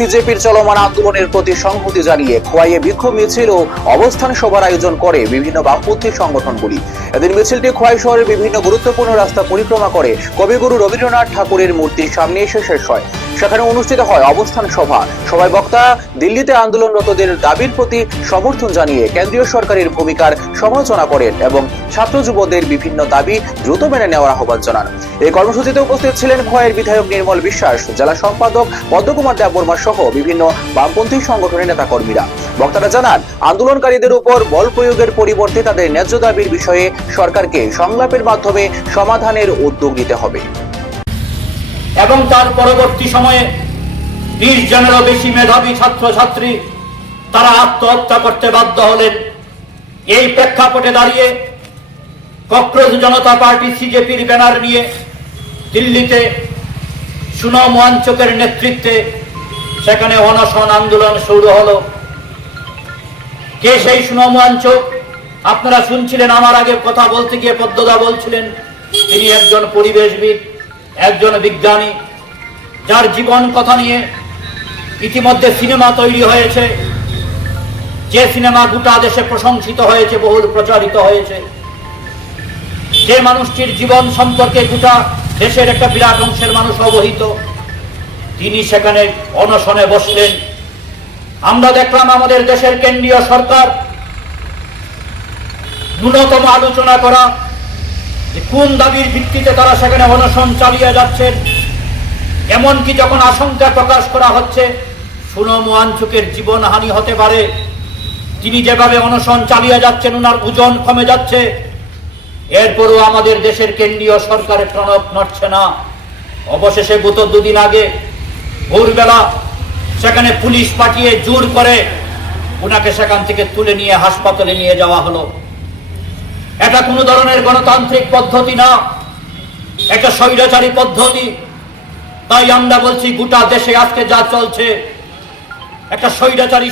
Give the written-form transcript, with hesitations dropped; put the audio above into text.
সিজেপির চলমান আন্দোলনের প্রতি সংহতি জানিয়ে খোয়াইয়ে বিক্ষোভ মিছিল ও অবস্থান সভার আয়োজন করে বিভিন্ন বামপন্থী সংগঠনগুলি। এদিন মিছিলটি খোয়াই শহরের বিভিন্ন গুরুত্বপূর্ণ রাস্তা পরিক্রমা করে কবিগুরু রবীন্দ্রনাথ ঠাকুরের মূর্তির সামনে এসে শেষ হয়। সেখানে অনুষ্ঠিত হয় অবস্থান সভা। সভায় বক্তা দিল্লিতে আন্দোলনরতদের দাবির প্রতি সমর্থন জানিয়ে কেন্দ্রীয় সরকারের ভূমিকার সমালোচনা করেন এবং ছাত্র যুবদের বিভিন্ন দাবি দ্রুত মেনে নেওয়ার আহ্বান জানান। এই কর্মসূচিতে উপস্থিত ছিলেন খোয়াইয়ের বিধায়ক নির্মল বিশ্বাস, জেলা সম্পাদক পদ্মকুমার দেববর্মা সহ বিভিন্ন বামপন্থী সংগঠনের নেতাকর্মীরা। বক্তারা জানান, আন্দোলনকারীদের উপর বল প্রয়োগের পরিবর্তে তাদের ন্যায্য দাবির বিষয়ে সরকারকে সংলাপের মাধ্যমে সমাধানের উদ্যোগ নিতে হবে এবং তার পরবর্তী সময়ে 20 জনেরও বেশি মেধাবী ছাত্রছাত্রী তারা আত্মহত্যা করতে বাধ্য হলেন। এই প্রেক্ষাপটে দাঁড়িয়ে ককরোচ জনতা পার্টি সিজেপির ব্যানার নিয়ে দিল্লিতে সুনম ওয়াঞ্চকের নেতৃত্বে সেখানে অনশন আন্দোলন শুরু হলো। কে সেই সুনম ওয়াঞ্চক? আপনারা শুনছিলেন আমার আগে কথা বলতে গিয়ে পদ্মদা বলছিলেন তিনি একজন পরিবেশবিদ, একজন বিজ্ঞানী, যার জীবন কথা নিয়ে ইতিমধ্যে সিনেমা তৈরি হয়েছে, যে সিনেমা গোটা দেশে প্রশংসিত হয়েছে, বহুল প্রচারিত হয়েছে। যে মানুষটির জীবন সম্পর্কে গোটা দেশের একটা বিরাট অংশের মানুষ অবহিত, তিনি সেখানে অনশনে বসলেন। আমরা দেখলাম আমাদের দেশের কেন্দ্রীয় সরকার ন্যূনতম আলোচনা করা কোন দাবির ভিত্তিতে তারা সেখানে অনশন চালিয়ে যাচ্ছেন, এমনকি যখন আশঙ্কা প্রকাশ করা হচ্ছে সুনম ওয়াঞ্চকের জীবনহানি হতে পারে, তিনি যেভাবে অনশন চালিয়ে যাচ্ছেন, ওনার ওজন কমে যাচ্ছে, এরপরও আমাদের দেশের কেন্দ্রীয় সরকারের টনক নড়ছে না। অবশেষে গত 2 দিন আগে ভোরবেলা সেখানে পুলিশ পাঠিয়ে জোর করে ওনাকে সেখান থেকে তুলে নিয়ে হাসপাতালে নিয়ে যাওয়া হলো। এটা কোনো ধরনের গণতান্ত্রিক পদ্ধতি না, এটা স্বৈরাচারী পদ্ধতি। তাই আমরা বলছি গোটা দেশে আজকে যা চলছে একটা স্বৈরাচারী